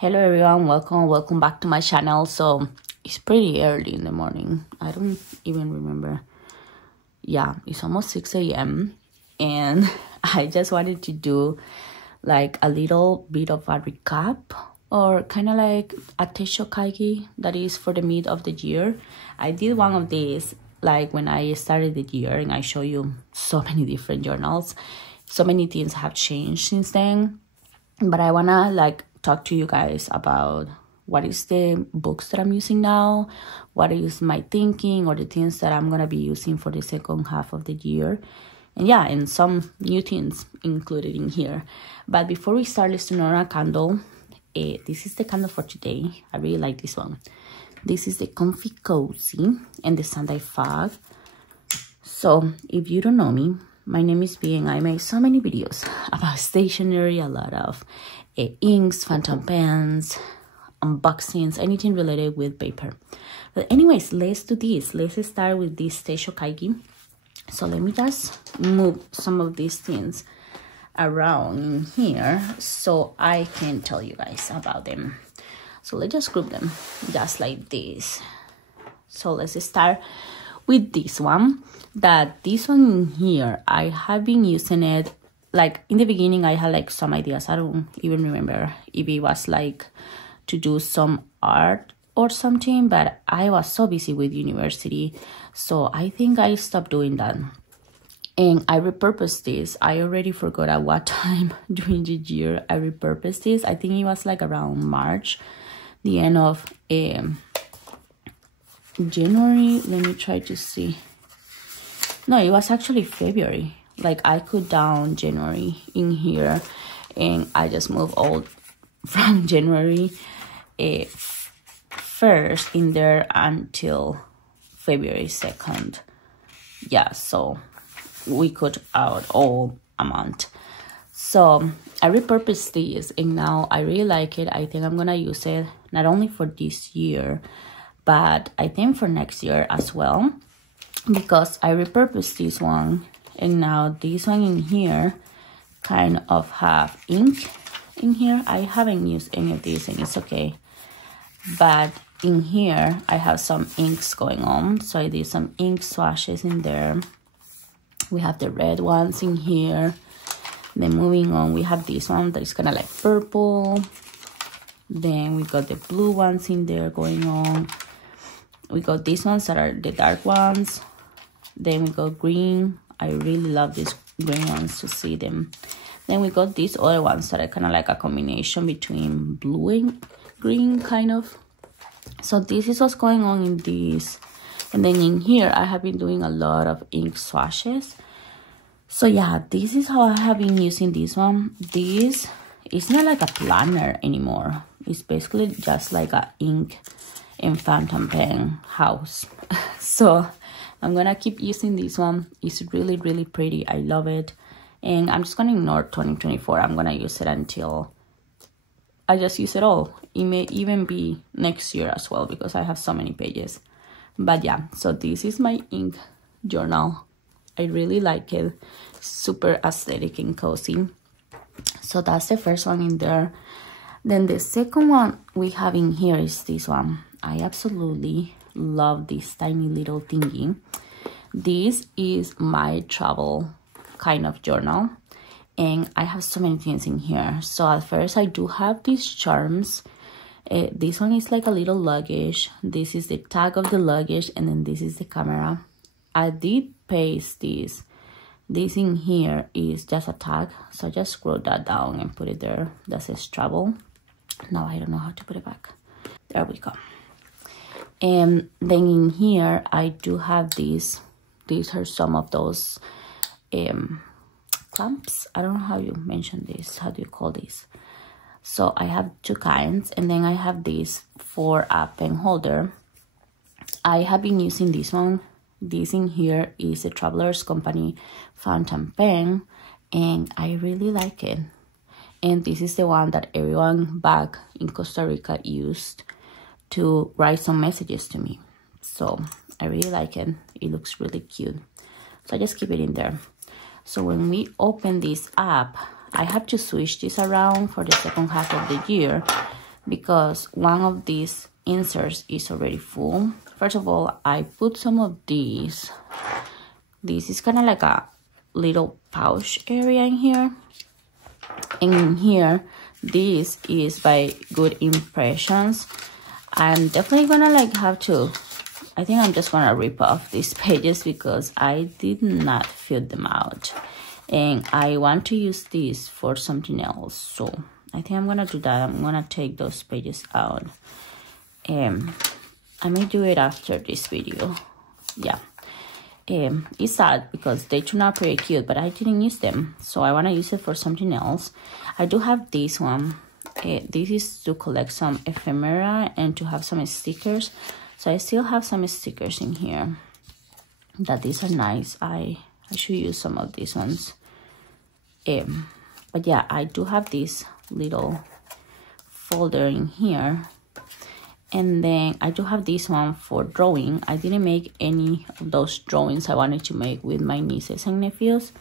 Hello everyone, welcome back to my channel. So it's pretty early in the morning. I don't even remember. Yeah, it's almost 6 a.m. and I just wanted to do like a little bit of a recap, or kind of like a teisho kaigi that is for the mid of the year. I did one of these like when I started the year, and I show you so many different journals. So many things have changed since then, but I wanna like talk to you guys about what is the books that I'm using now, what is my thinking, or the things that I'm gonna be using for the second half of the year. And yeah, and some new things included in here. But before we start, let's turn on a candle. This is the candle for today. I really like this one. This is the Comfy Cozy and the Sunday Fog. So if you don't know me, my name is V, and I make so many videos about stationery, a lot of inks, phantom pens, unboxings, anything related with paper. But anyways, let's do this. Let's start with this teisho kaigi. So let me just move some of these things around in here so I can tell you guys about them. So let's just group them just like this. So let's start with this one. This one in here, I have been using it like in the beginning. I had like some ideas. I don't even remember if it was like to do some art or something, but I was so busy with university, so I think I stopped doing that. And I repurposed this. I already forgot at what time during the year I repurposed this. I think it was like around March, the end of January. Let me try to see. No, it was actually February. Like I put down January in here, and I just moved all from January 1st in there until February 2nd. Yeah, so we cut out all a month. So I repurposed this, and now I really like it. I think I'm gonna use it not only for this year, but I think for next year as well, because I repurposed this one, and now this one in here kind of have ink in here. I haven't used any of these, and it's okay, but in here I have some inks going on, so I did some ink swashes in there. We have the red ones in here. Then moving on, we have this one that is kind of like purple. Then we got the blue ones in there going on. We got these ones that are the dark ones. Then we got green. I really love these green ones to see them. Then we got these other ones that are kind of like a combination between blue and green, kind of. So this is what's going on in this. And then in here, I have been doing a lot of ink swashes. So yeah, this is how I have been using this one. This is not like a planner anymore. It's basically just like a ink and phantom pen house. So I'm gonna keep using this one. It's really, really pretty. I love it. And I'm just gonna ignore 2024. I'm gonna use it until I just use it all. It may even be next year as well, because I have so many pages. But yeah, so this is my ink journal. I really like it. Super aesthetic and cozy. So that's the first one in there. Then the second one we have in here is this one. I absolutely love this tiny little thingy. This is my travel kind of journal, and I have so many things in here. So at first I do have these charms. This one is like a little luggage. This is the tag of the luggage, and then this is the camera. I did paste this. This in here is just a tag, so I just scrolled that down and put it there. That says travel. Now I don't know how to put it back. There we go. And then in here I do have these. These are some of those clamps. I don't know how you mention this. How do you call this? So I have two kinds, and then I have this for a pen holder. I have been using this one. This in here is a Traveler's Company Phantom Pen, and I really like it. And this is the one that everyone back in Costa Rica used to write some messages to me. So I really like it. It looks really cute. So I just keep it in there. So when we open this up, I have to switch this around for the second half of the year. because one of these inserts is already full. First of all, I put some of these. This is kind of like a little pouch area in here. And in here, this is by Good Impressions. I'm definitely gonna like have to, I think I'm just gonna rip off these pages because I did not fill them out. And I want to use this for something else. So I think I'm gonna do that. I'm gonna take those pages out. I may do it after this video. Yeah. It's sad because they turned out pretty cute, but I didn't use them. So I want to use it for something else. I do have this one. This is to collect some ephemera and to have some stickers. So I still have some stickers in here. That these are nice. I should use some of these ones. But yeah, I do have this little folder in here. And then I do have this one for drawing. I didn't make any of those drawings I wanted to make with my nieces and nephews.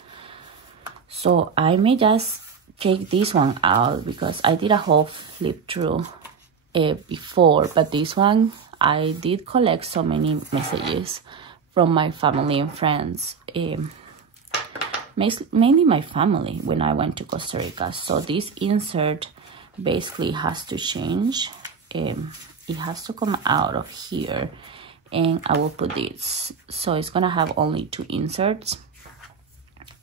So I may just take this one out because I did a whole flip through before. But this one, I did collect so many messages from my family and friends. Mainly my family when I went to Costa Rica. So this insert basically has to change. It has to come out of here, and I will put this. So it's gonna have only 2 inserts.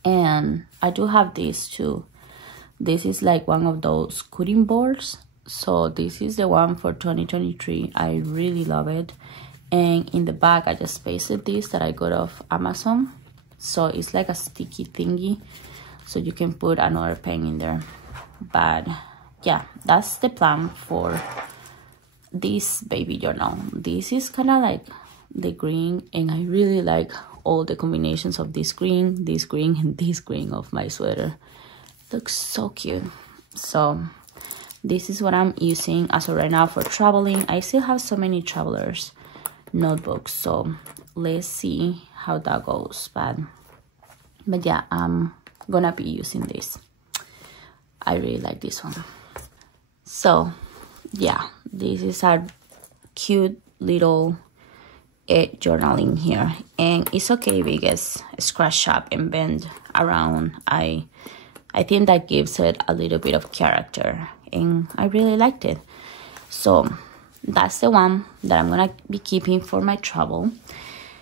And I do have this too. This is like one of those cutting boards. So this is the one for 2023. I really love it. And in the back, I just pasted this that I got off Amazon. So it's like a sticky thingy. So you can put another pen in there. But yeah, that's the plan for this baby journal. This is kind of like the green, and I really like all the combinations of this green, and this green of my sweater. Looks so cute. So this is what I'm using as of right now for traveling. I still have so many travelers notebooks, so let's see how that goes. But yeah, I'm gonna be using this. I really like this one. So yeah, this is a cute little journal in here, and it's okay if it gets scratched up and bent around. I think that gives it a little bit of character, and I really liked it. So that's the one that I'm gonna be keeping for my travel.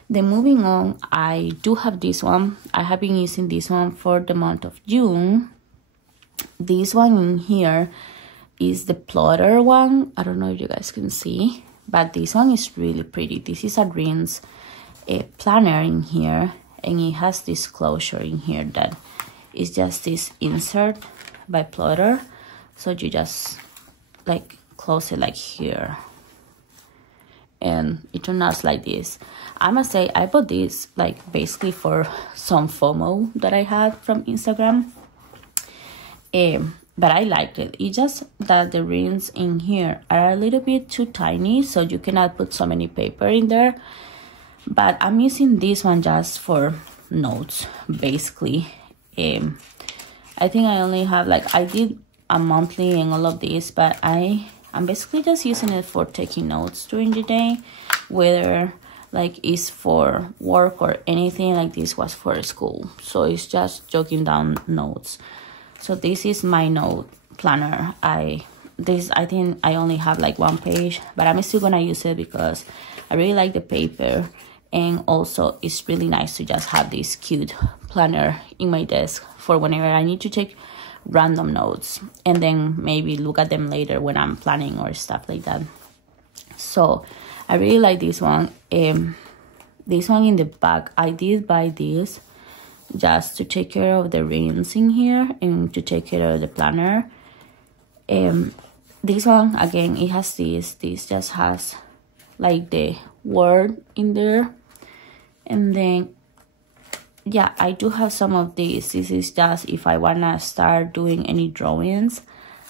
Then moving on, I do have this one. I have been using this one for the month of June. This one in here is the plotter one. I don't know if you guys can see, but this one is really pretty. This is a Dreams planner in here, and it has this closure in here that is just this insert by Plotter. So you just like close it like here, and it turns out like this. I must say I bought this like basically for some FOMO that I had from Instagram. But I liked it. It's just that the rings in here are a little bit too tiny, so you cannot put so many paper in there. But I'm using this one just for notes, basically. I think I only have like, I did a monthly and all of this, but I'm basically just using it for taking notes during the day, whether like it's for work or anything. Like this was for school, so it's just jotting down notes. So this is my note planner. I think I only have like 1 page, but I'm still gonna use it because I really like the paper, and also it's really nice to just have this cute planner in my desk for whenever I need to take random notes and then maybe look at them later when I'm planning or stuff like that. So I really like this one. This one in the back, I did buy this just to take care of the rings in here and to take care of the planner. This one, again, it has this just has like the word in there. And then yeah, I do have some of these. This is just if I wanna start doing any drawings,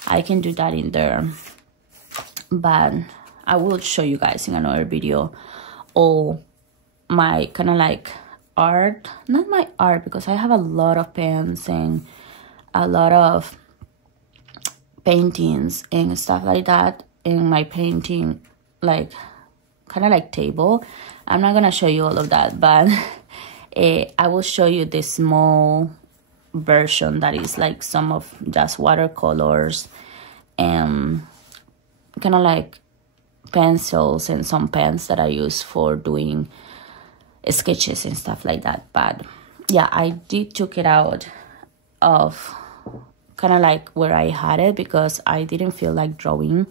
I can do that in there. But I will show you guys in another video all my kind of like art, not my art, because I have a lot of pens and a lot of paintings and stuff like that. in my painting, like kind of like table. I'm not gonna show you all of that, but I will show you the small version that is like some of just watercolors and kind of like pencils and some pens that I use for doing sketches and stuff like that. But yeah, I did took it out of kind of like where I had it because I didn't feel like drawing,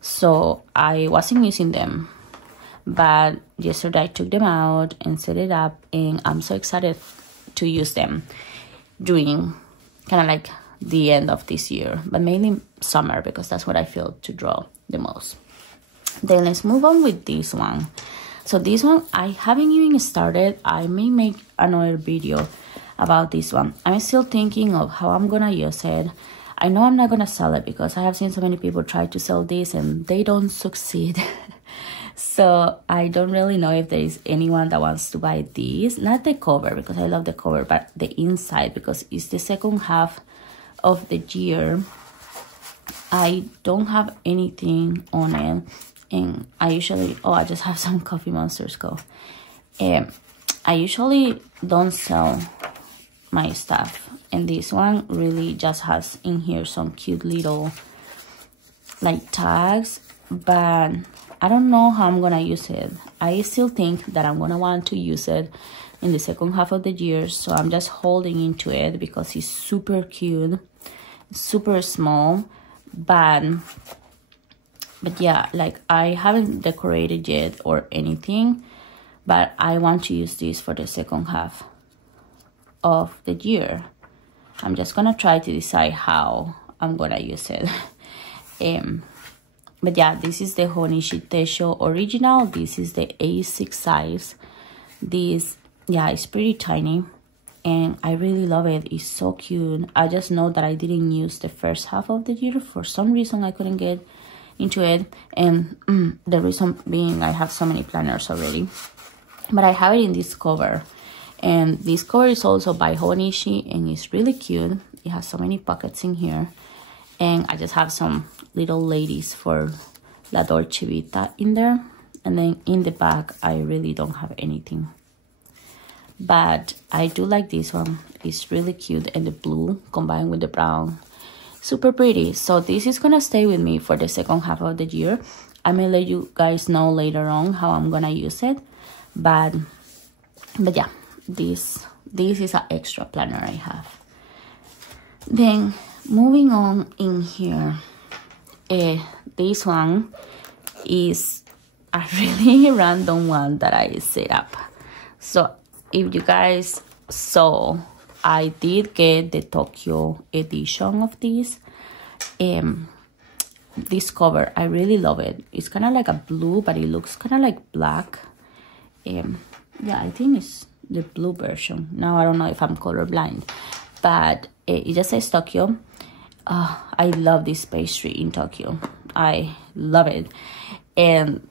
so I wasn't using them. But yesterday I took them out and set it up, and I'm so excited to use them during kind of like the end of this year, but mainly summer, because that's what I feel to draw the most. Then let's move on with this one. So this one I haven't even started. I may make another video about this one. I'm still thinking of how I'm gonna use it. I know I'm not gonna sell it because I have seen so many people try to sell this and they don't succeed. So I don't really know if there is anyone that wants to buy this. Not the cover, because I love the cover, but the inside, because it's the second half of the year. I don't have anything on it, and I usually, oh, I just have some Coffee Monsters go. I usually don't sell my stuff, and this one really just has in here some cute little like tags, but I don't know how I'm gonna use it. I still think that I'm gonna want to use it in the second half of the year, so I'm just holding into it because it's super cute, super small. But yeah, like I haven't decorated yet or anything, but I want to use this for the second half of the year. I'm just gonna try to decide how I'm gonna use it. But yeah, this is the Hobonichi Teisho original. This is the A6 size. This, yeah, it's pretty tiny, and I really love it. It's so cute. I just know that I didn't use the first half of the year. For some reason, I couldn't get into it, and the reason being I have so many planners already. But I have it in this cover, and this cover is also by Hobonichi, and it's really cute. It has so many pockets in here, and I just have some little ladies for La Dolce Vita in there, and then in the back I really don't have anything. But I do like this one. It's really cute, and the blue combined with the brown, super pretty. So this is gonna stay with me for the second half of the year. I may let you guys know later on how I'm gonna use it, but yeah, this is an extra planner I have. Then moving on in here, this one is a really random one that I set up. So if you guys saw, I did get the Tokyo edition of this. This cover, I really love it. It's kind of like a blue, but it looks kind of like black. Yeah, I think it's the blue version. Now I don't know if I'm colorblind, but it just says Tokyo. I love this pastry in Tokyo. I love it, and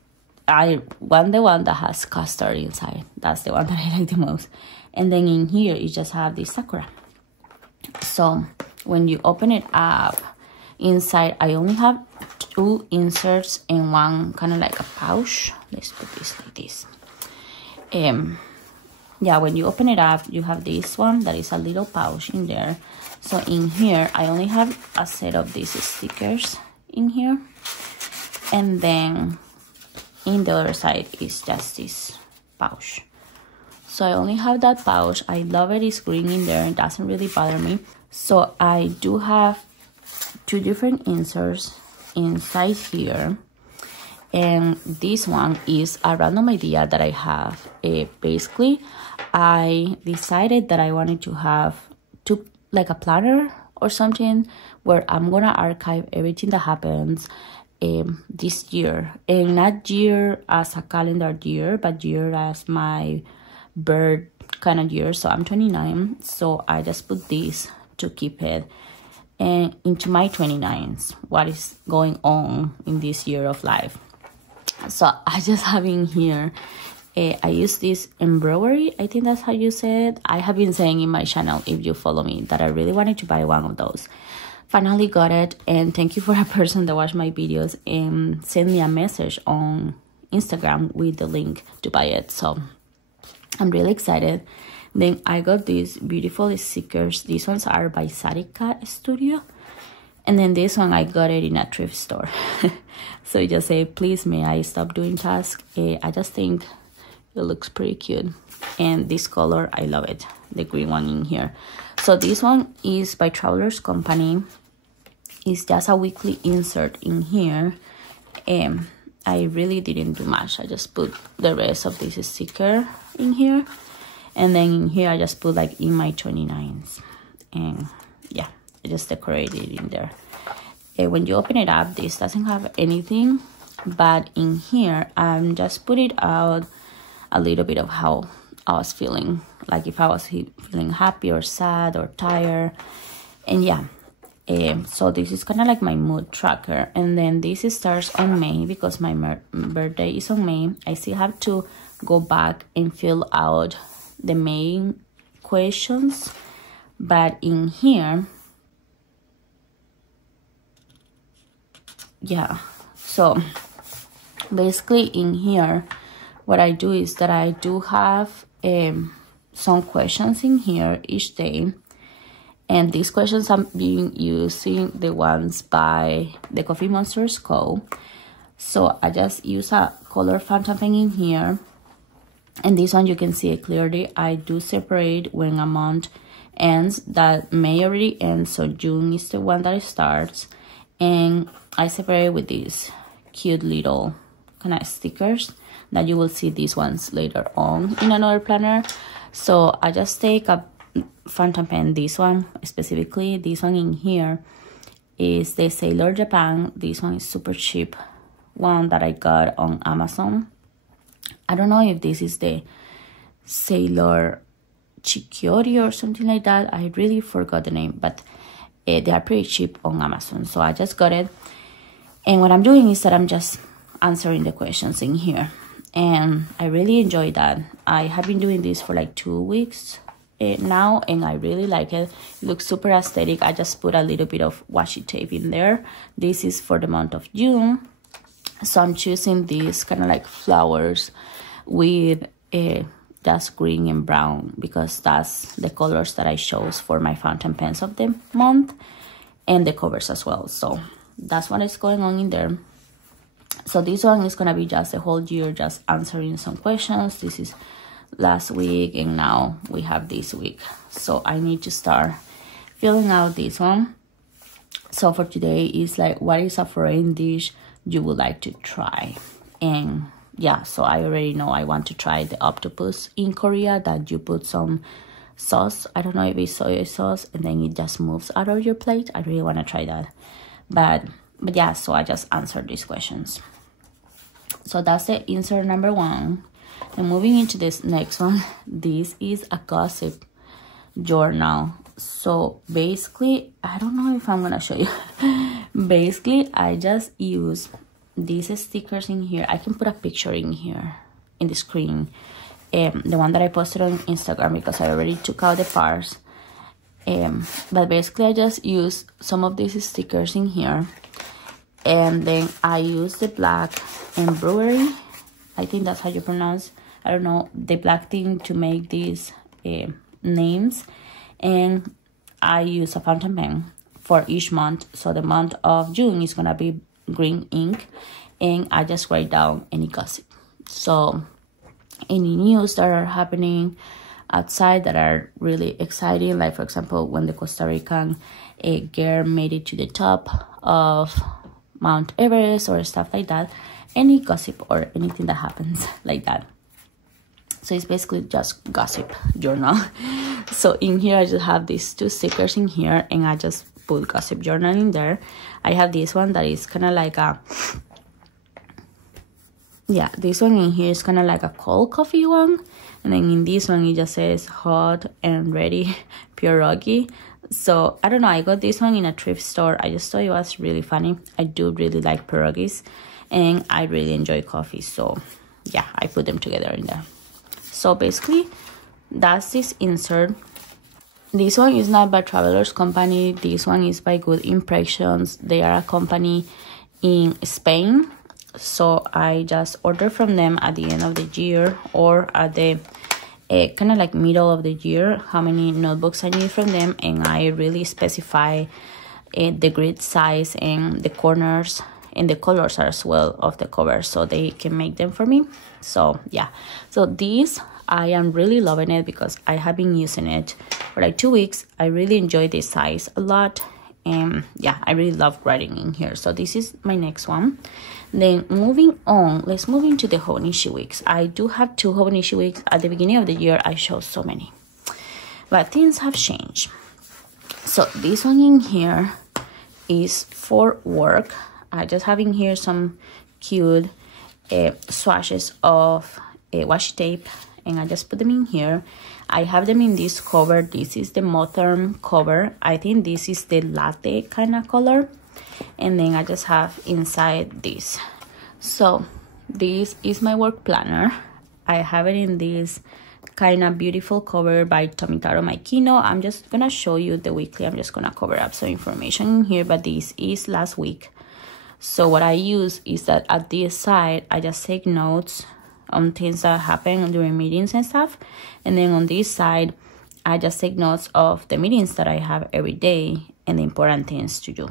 I want the one that has custard inside. That's the one that I like the most. And then in here you just have this sakura. So when you open it up, inside I only have 2 inserts and one kind of like a pouch. Let's put this like this. Yeah, when you open it up, you have this one that is a little pouch in there. So in here I only have a set of these stickers in here, and then in the other side is just this pouch. So I only have that pouch. I love it. It's green in there. It doesn't really bother me. So I do have 2 different inserts inside here, and this one is a random idea that I have. Basically I decided that I wanted to have like a planner or something where I'm gonna archive everything that happens this year, and not year as a calendar year, but year as my birth kind of year. So I'm 29, so I just put this to keep it and into my 29s, what is going on in this year of life. So I just have in here, I use this embroidery, I think that's how you say it. I have been saying in my channel, if you follow me, that I really wanted to buy one of those. finally got it, and thank you for a person that watched my videos and sent me a message on Instagram with the link to buy it. So I'm really excited. Then I got these beautiful stickers. These ones are by Sarika Studio, and then this one I got it in a thrift store. So it just say, please may I stop doing tasks. I just think it looks pretty cute, and this color I love it, the green one in here. So this one is by Travelers Company. It's just a weekly insert in here. I really didn't do much. I just put the rest of this sticker in here, and then in here I just put like in my 29s, and yeah, I just decorated it in there. When you open it up, this doesn't have anything, but in here I'm just put it out a little bit of how I was feeling, like if I was feeling happy or sad or tired. And yeah, so this is kind of like my mood tracker. And then this starts on May because my birthday is on May. I still have to go back and fill out the main questions, but in here, yeah, so basically in here what I do is that I do have some questions in here each day, and these questions I'm using the ones by the Coffee Monsters Co. So I just use a color fountain pen in here, and this one you can see it clearly. I do separate when a month ends. That May already ends, so June is the one that starts, and I separate with these cute little kind of stickers that you will see these ones later on in another planner. So I just take a fountain pen, this one specifically. This one in here is the Sailor Japan. This one is super cheap one that I got on Amazon. I don't know if this is the Sailor Chikiori or something like that. I really forgot the name, but they are pretty cheap on Amazon. So I just got it, and what I'm doing is that I'm just answering the questions in here, and I really enjoy that. I have been doing this for like 2 weeks now, and I really like it. It looks super aesthetic. I just put a little bit of washi tape in there. This is for the month of June, so I'm choosing these kind of like flowers with just green and brown because that's the colors that I chose for my fountain pens of the month, and the covers as well. So that's what is going on in there. So this one is gonna be just the whole year, just answering some questions. This is last week, and now we have this week, so I need to start filling out this one. So for today is like, what is a foreign dish you would like to try? And yeah, so I already know I want to try the octopus in Korea, that you put some sauce, I don't know if it's soy sauce, and then it just moves out of your plate. I really want to try that. But yeah, so I just answered these questions. So that's the insert number 1. And moving into this next one, this is a gossip journal. So basically, I don't know if I'm gonna show you. Basically, I just use these stickers in here. I can put a picture in here in the screen, the one that I posted on Instagram because I already took out the parts. But basically I just use some of these stickers in here, and then I use the black embroidery, I think that's how you pronounce, I don't know, the black thing to make these names, and I use a fountain pen for each month. So the month of June is gonna be green ink, and I just write down any gossip. So any news that are happening outside that are really exciting, like for example when the Costa Rican girl made it to the top of Mount Everest or stuff like that, any gossip or anything that happens like that. So it's basically just gossip journal. So in here I just have these 2 stickers in here, and I just put gossip journal in there. I have this one that is kind of like a, yeah, this one in here is kind of like a cold coffee one, and then in this one it just says hot and ready pierogi. So I don't know, I got this one in a thrift store. I just thought it was really funny. I do really like pierogis, and I really enjoy coffee, so yeah, I put them together in there. So basically that's this insert. This one is not by Travelers Company. This one is by Good Impressions. They are a company in Spain. So I just order from them at the end of the year or at the kind of like middle of the year how many notebooks I need from them, and I really specify the grid size and the corners and the colors as well of the cover so they can make them for me. So yeah, so this I am really loving it because I have been using it for like 2 weeks. I really enjoy this size a lot, and yeah, I really love writing in here. So this is my next one. Then moving on, let's move into the Hobonichi weeks. I do have 2 Hobonichi weeks. At the beginning of the year I chose so many, but things have changed. So this one in here is for work. I just have in here some cute swatches of washi tape, and I just put them in here. I have them in this cover. This is the Modern cover. I think this is the latte kind of color, and then I just have inside this. So this is my work planner. I have it in this kind of beautiful cover by Tomitaro Maikino. I'm just gonna show you the weekly. I'm just gonna cover up some information in here, but this is last week. So what I use is that at this side I just take notes on things that happen during meetings and stuff, and then on this side I just take notes of the meetings that I have every day and the important things to do.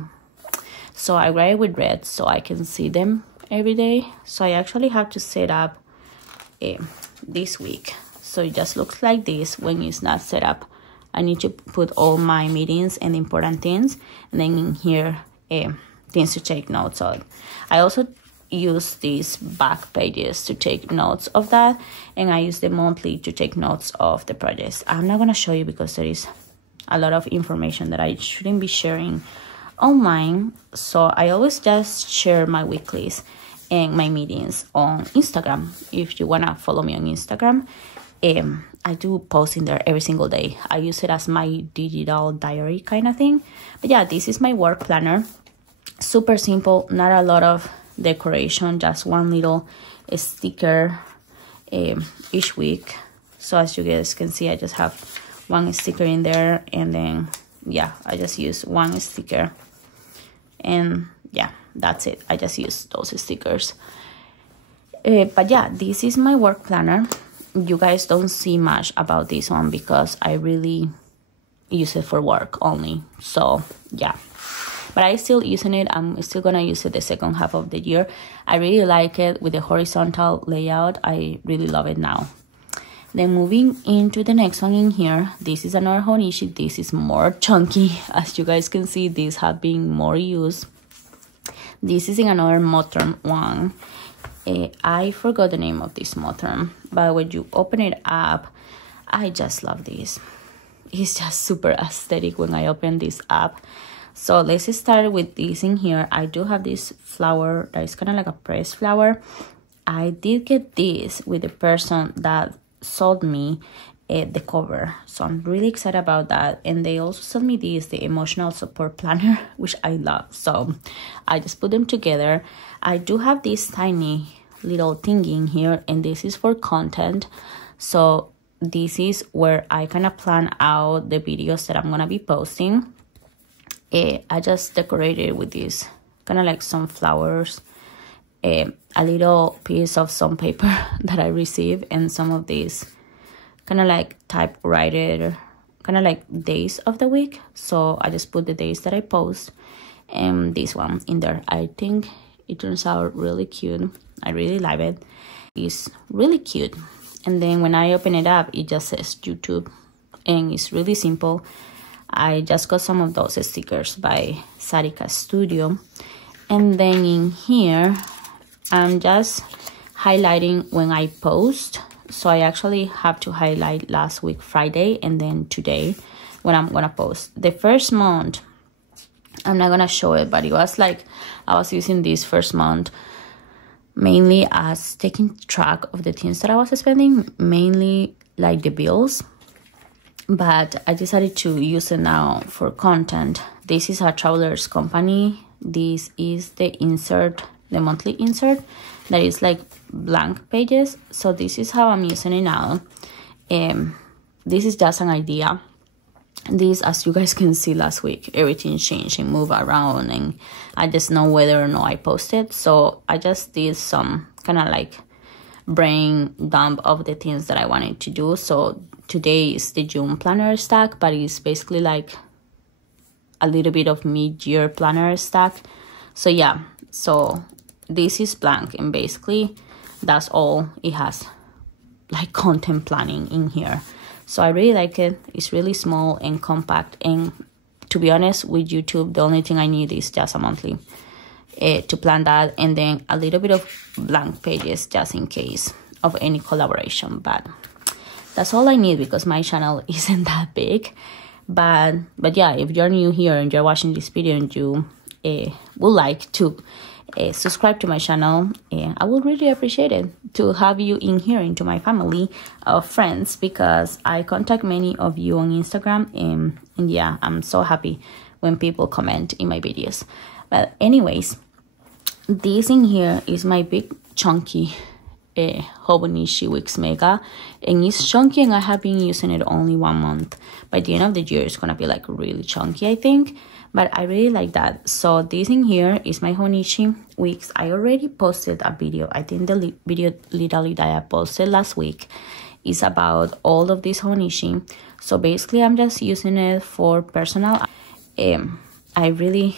So I write with red so I can see them every day. So I actually have to set up this week, so it just looks like this when it's not set up. I need to put all my meetings and important things, and then in here things to take notes on. I also use these back pages to take notes of that, and I use the monthly to take notes of the projects. I'm not gonna show you because there is a lot of information that I shouldn't be sharing online, so I always just share my weeklies and my meetings on Instagram. If you wanna follow me on Instagram, I do post in there every single day. I use it as my digital diary kind of thing. But yeah, this is my work planner. Super simple, not a lot of decoration, just one little sticker each week. So as you guys can see, I just have one sticker in there, and then yeah, I just use one sticker, and yeah, that's it. I just use those stickers. But yeah, this is my work planner. You guys don't see much about this one because I really use it for work only. So yeah, but I still using it. I'm still gonna use it the second half of the year. I really like it with the horizontal layout. I really love it now. Then moving into the next one in here, this is another Hobonichi. This is more chunky. As you guys can see, these have been more used. This is in another Modern one. I forgot the name of this Modern, but when you open it up, I just love this. It's just super aesthetic when I open this up. So let's start with this in here. I do have this flower that is kind of like a pressed flower. I did get this with the person that sold me the cover, so I'm really excited about that. And they also sold me this, the emotional support planner, which I love. So I just put them together. I do have this tiny little thingy in here, and this is for content. So this is where I kind of plan out the videos that I'm gonna be posting. I just decorated with this kind of like some flowers, a little piece of some paper that I received, and some of these kind of like typewriter, kind of like days of the week. So I just put the days that I post and this one in there. I think it turns out really cute. I really love it. It's really cute. And then when I open it up, it just says YouTube, and it's really simple. I just got some of those stickers by Sarika Studio. And then in here, I'm just highlighting when I post. So I actually have to highlight last week Friday and then today when I'm gonna post. The first month, I'm not gonna show it, but it was like I was using this first month mainly as taking track of the things that I was spending, mainly like the bills. But I decided to use it now for content. This is a Travelers Company. This is the insert, the monthly insert that is like blank pages. So this is how I'm using it now. This is just an idea. This, as you guys can see, last week everything changed and moved around, and I just know whether or not I posted. So I just did some kind of like brain dump of the things that I wanted to do. So today is the June planner stack, but it's basically like a little bit of mid-year planner stack. So yeah, so this is blank, and basically that's all it has, like content planning in here. So I really like it. It's really small and compact, and to be honest with YouTube, the only thing I need is just a monthly to plan that, and then a little bit of blank pages just in case of any collaboration. But that's all I need because my channel isn't that big. But yeah, if you're new here and you're watching this video and you would like to subscribe to my channel, I would really appreciate it to have you in here into my family of friends, because I contact many of you on Instagram, and yeah, I'm so happy when people comment in my videos. But anyways, this in here is my big chunky Hobonichi Wix Mega, and it's chunky, and I have been using it only 1 month. By the end of the year, it's gonna be like really chunky, I think, but I really like that. So this in here is my Hobonichi Wix. I already posted a video. I think the video literally that I posted last week is about all of this Hobonichi. So basically I'm just using it for personal. I really,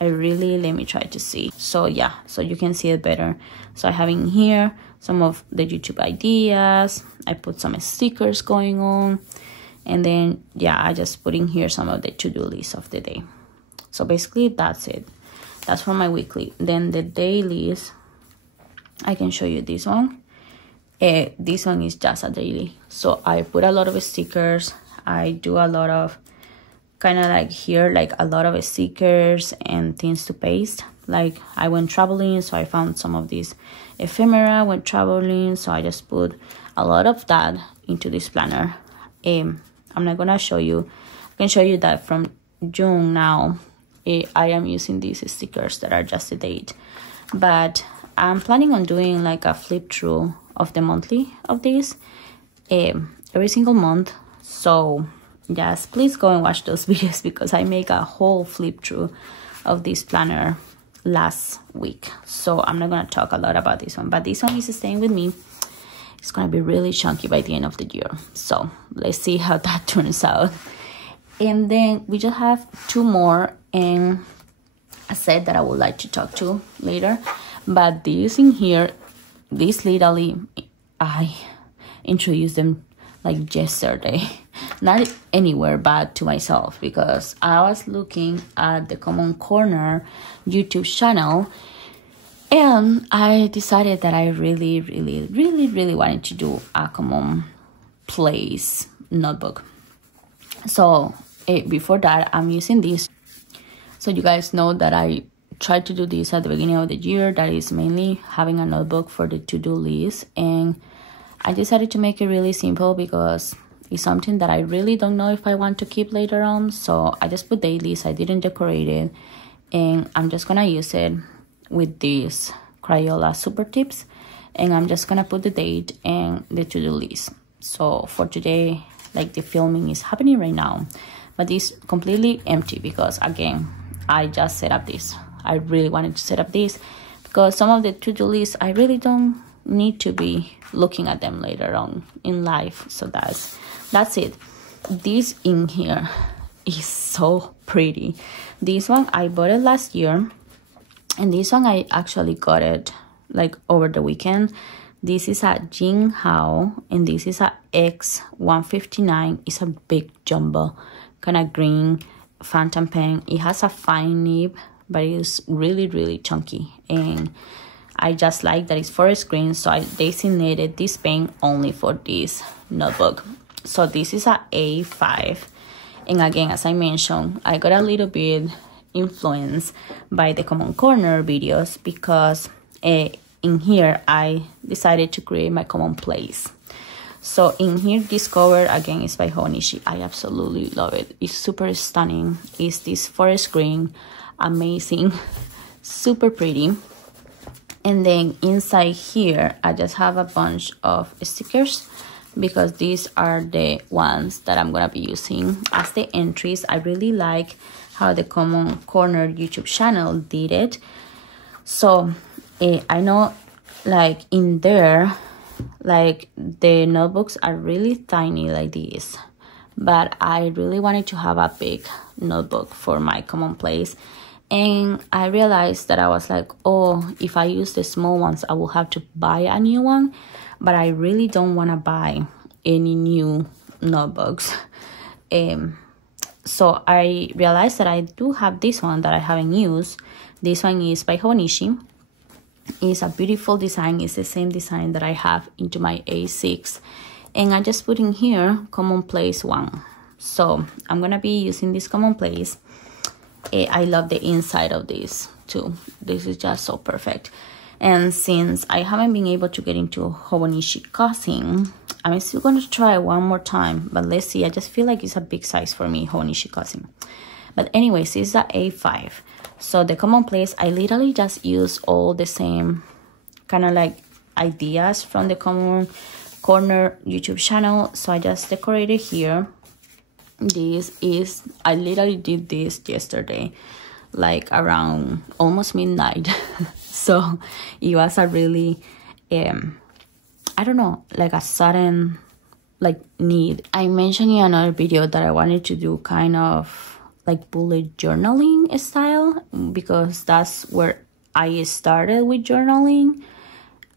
let me try to see. So yeah, so you can see it better. So I have in here some of the YouTube ideas. I put some stickers going on, and then yeah, I just put in here some of the to-do list of the day. So basically that's it. That's for my weekly. Then the dailies, I can show you this one. This one is just a daily. So I put a lot of stickers. I do a lot of kind of like here, like a lot of stickers and things to paste. Like I went traveling, so I found some of these ephemera when traveling, so I just put a lot of that into this planner. I'm not gonna show you. I can show you that from June now. I am using these stickers that are just a date, but I'm planning on doing like a flip through of the monthly of these every single month. So yes, please go and watch those videos, because I make a whole flip through of this planner last week. So I'm not gonna talk a lot about this one, but this one is staying with me. It's gonna be really chunky by the end of the year, so let's see how that turns out. And then we just have 2 more, and a set that I would like to talk to later. But these in here, these literally I introduced them like yesterday, not anywhere but to myself, because I was looking at the Common Corner YouTube channel, and I decided that I really wanted to do a common place notebook. So before that, I'm using this. So you guys know that I tried to do this at the beginning of the year. That is mainly having a notebook for the to-do list, and I decided to make it really simple because it's something that I really don't know if I want to keep later on. So I just put dailies. I didn't decorate it, and I'm just gonna use it with these Crayola super tips, and I'm just gonna put the date and the to-do list. So for today, like the filming is happening right now, but it's completely empty because again, I just set up this. I really wanted to set up this because some of the to-do lists I really don't need to be looking at them later on in life. So that's it. This in here is so pretty. This one I bought it last year, and this one I actually got it like over the weekend. This is a Jing Hao, and this is a X159. It's a big jumbo kind of green phantom pen. It has a fine nib, but it's really chunky, and I just like that it's forest green, so I designated this pen only for this notebook. So this is a A5, and again, as I mentioned, I got a little bit influenced by the Common Corner videos because in here I decided to create my common place. So in here, this cover again is by Hobonichi. I absolutely love it. It's super stunning. It's this forest green, amazing, super pretty. And then inside here, I just have a bunch of stickers because these are the ones that I'm gonna be using as the entries. I really like how the Common Corner YouTube channel did it. So I know like in there, like the notebooks are really tiny like this, but I really wanted to have a big notebook for my commonplace. And I realized that I was like, oh, if I use the small ones, I will have to buy a new one. But I really don't want to buy any new notebooks. So I realized that I do have this one that I haven't used. This one is by Hobonichi. It's a beautiful design. It's the same design that I have into my A6. And I just put in here commonplace 1. So I'm going to be using this commonplace. I love the inside of this too. This is just so perfect. And since I haven't been able to get into Hobonichi cousin, I'm still going to try one more time. But let's see. I just feel like it's a big size for me, Hobonichi cousin. But anyways, it's the A5. So the commonplace, I literally just use all the same kind of like ideas from the Common Corner YouTube channel. So I just decorated here. I literally did this yesterday, like around almost midnight. So it was a really, I don't know, like a sudden like need. I mentioned in another video that I wanted to do kind of like bullet journaling style, because that's where I started with journaling,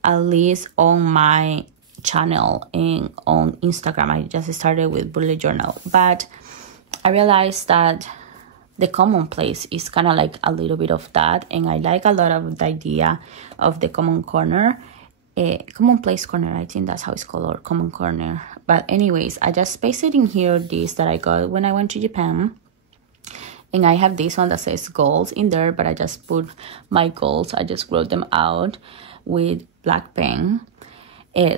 at least on my channel and on Instagram. I just started with bullet journal, but I realized that the commonplace is kind of like a little bit of that, and I like a lot of the idea of the Common Corner, commonplace corner, I think that's how it's called, or Common Corner. But anyways, I just pasted in here this that I got when I went to Japan, and I have this one that says goals in there, but I just put my goals, I just wrote them out with black pen.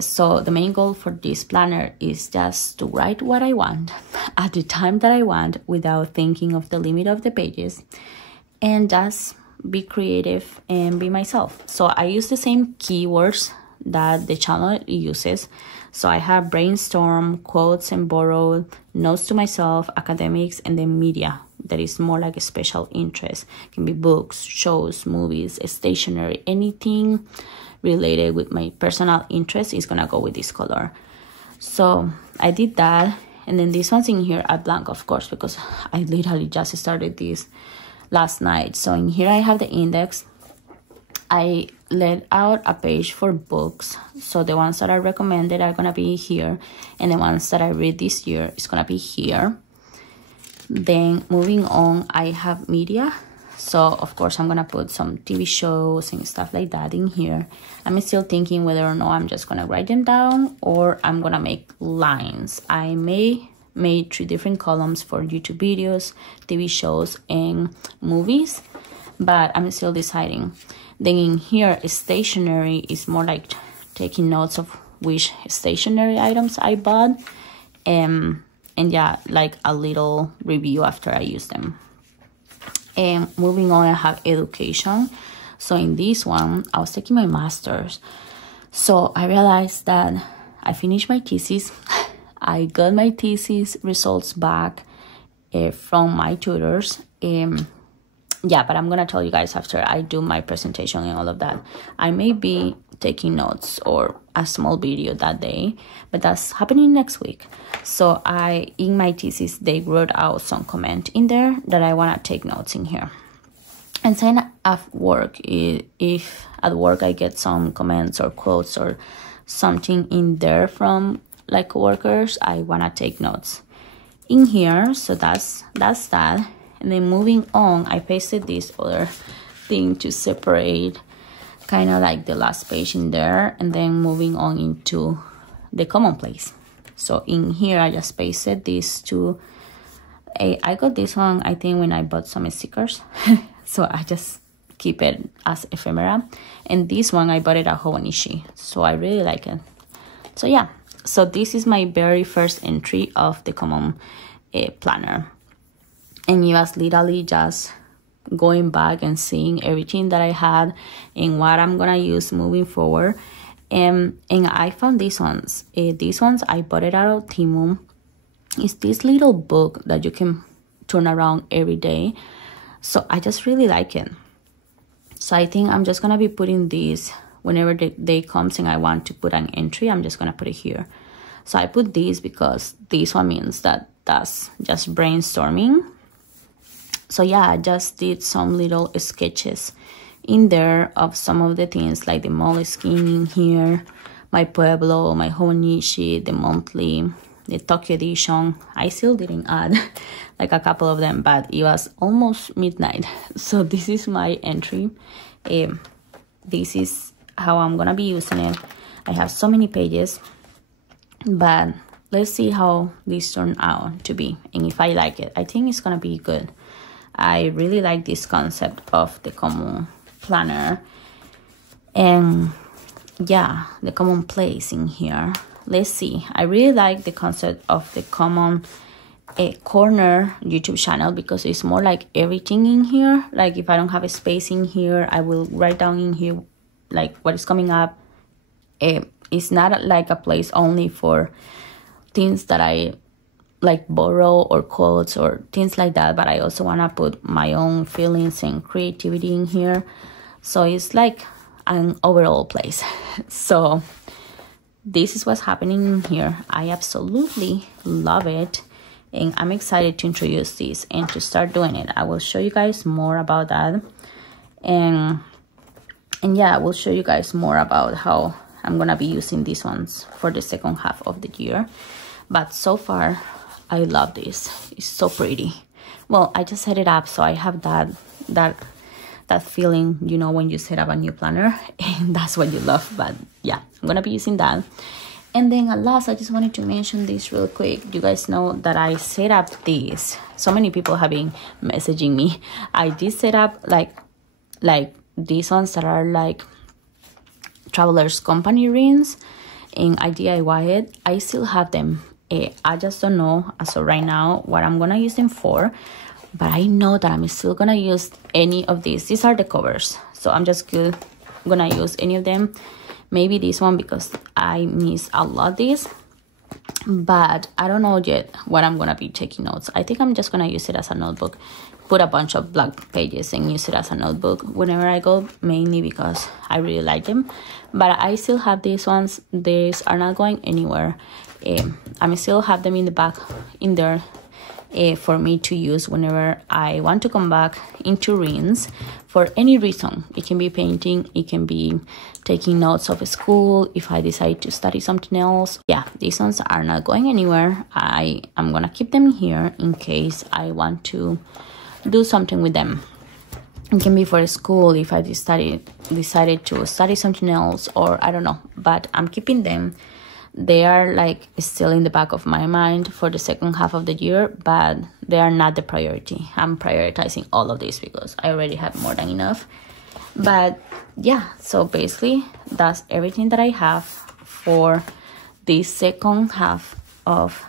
So the main goal for this planner is just to write what I want at the time that I want without thinking of the limit of the pages, and just be creative and be myself. So I use the same keywords that the channel uses. So I have brainstorm, quotes and borrowed, notes to myself, academics, and then media. That is more like a special interest. It can be books, shows, movies, stationery, anything related with my personal interest is gonna go with this color. So I did that, and then these ones in here are blank, of course, because I literally just started this last night. So in here I have the index. I let out a page for books, so the ones that are recommended are gonna be here, and the ones that I read this year is gonna be here. Then moving on, I have media. So of course I'm gonna put some TV shows and stuff like that in here. I'm still thinking whether or not I'm just gonna write them down or I'm gonna make lines. I may make 3 different columns for YouTube videos, TV shows, and movies, but I'm still deciding. Then in here, stationery is more like taking notes of which stationery items I bought, and yeah, like a little review after I use them. And moving on, I have education. So in this one, I was taking my master's. So I realized that I finished my thesis. I got my thesis results back from my tutors. Yeah, but I'm gonna tell you guys after I do my presentation and all of that. I may be taking notes or a small video that day, but that's happening next week. So in my thesis, they wrote out some comment in there that I wanna take notes in here. And then at work, if at work I get some comments or quotes or something in there from like coworkers, I wanna take notes in here. So that's that. And then moving on, I pasted this other thing to separate kind of like the last page in there, and then moving on into the commonplace. So in here, I just pasted these two. I got this one, I think, when I bought some stickers. So I just keep it as ephemera. And this one, I bought it at Hobonichi. So I really like it. So yeah, so this is my very first entry of the common planner. And it was literally just going back and seeing everything that I had and what I'm gonna use moving forward. And I found these ones. These ones, I bought it out of Temu. It's this little book that you can turn around every day. So I just really like it. So I think I'm just going to be putting these whenever the day comes and I want to put an entry. I'm just going to put it here. So I put these because this one means that that's just brainstorming. So yeah, I just did some little sketches in there of some of the things, like the Moleskine in here, my Pueblo, my Hobonichi, the monthly, the Tokyo edition. I still didn't add like a couple of them, but it was almost midnight. So this is my entry. This is how I'm gonna be using it. I have so many pages, but let's see how this turned out to be and if I like it. I think it's gonna be good. I really like this concept of the common planner, and yeah, the common place in here. Let's see. I really like the concept of the common corner YouTube channel because it's more like everything in here. Like if I don't have a space in here, I will write down in here like what is coming up. It's not like a place only for things that I like borrow or quotes or things like that, but I also want to put my own feelings and creativity in here. So it's like an overall place. So this is what's happening in here. I absolutely love it, and I'm excited to introduce this and to start doing it. I will show you guys more about that, and yeah, I will show you guys more about how I'm gonna be using these ones for the second half of the year. But so far, I love this. It's so pretty. Well, I just set it up, so I have that feeling, you know, when you set up a new planner, and that's what you love. But yeah, I'm gonna be using that. And then at last, I just wanted to mention this real quick. You guys know that I set up this. So many people have been messaging me. I did set up like these ones that are like Traveler's Company rings, and I DIY it. I still have them. I just don't know as of right now what I'm gonna use them for, but I know that I'm still gonna use any of these. These are the covers, so I'm just gonna use any of them. Maybe this one because I miss a lot this, but I don't know yet what I'm gonna be taking notes. I think I'm just gonna use it as a notebook, put a bunch of blank pages and use it as a notebook whenever I go, mainly because I really like them. But I still have these ones. These are not going anywhere. I still have them in the back in there for me to use whenever I want to come back into rings for any reason. It can be painting, it can be taking notes of school if I decide to study something else. Yeah, these ones are not going anywhere. I'm gonna keep them here in case I want to do something with them. It can be for school if I decided to study something else, or I don't know, but I'm keeping them. They are like still in the back of my mind for the second half of the year, but they are not the priority. I'm prioritizing all of this because I already have more than enough. But yeah, so basically that's everything that I have for the second half of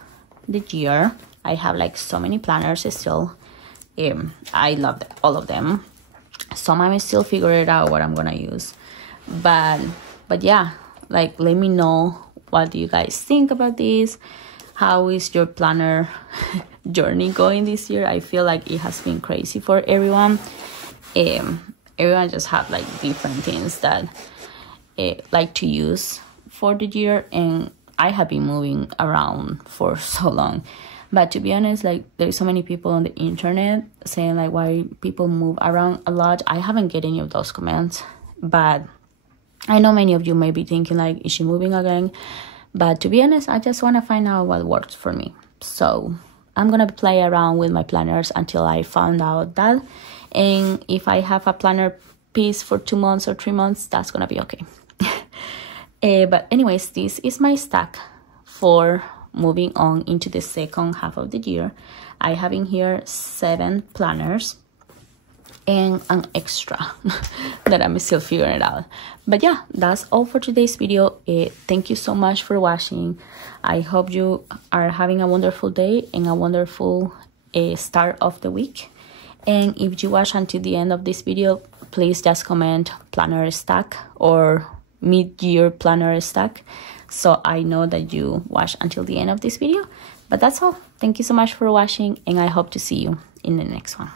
the year. I have like so many planners still. I love all of them. Some I'm still figuring out what I'm gonna use, but yeah, like let me know, what do you guys think about this? How is your planner journey going this year? I feel like it has been crazy for everyone. Everyone just have like different things that like to use for the year, and I have been moving around for so long. But to be honest, like there's so many people on the internet saying like why people move around a lot. I haven't get any of those comments, but I know many of you may be thinking like, is she moving again? But to be honest, I just want to find out what works for me. So I'm going to play around with my planners until I found out that. And if I have a planner piece for 2 months or 3 months, that's going to be okay. But anyways, this is my stack for moving on into the second half of the year. I have in here 7 planners and an extra that I'm still figuring it out. But yeah, that's all for today's video. Thank you so much for watching. I hope you are having a wonderful day and a wonderful start of the week. And if you watch until the end of this video, please just comment planner stack or mid-year planner stack. So I know that you watched until the end of this video. But that's all. Thank you so much for watching, and I hope to see you in the next one.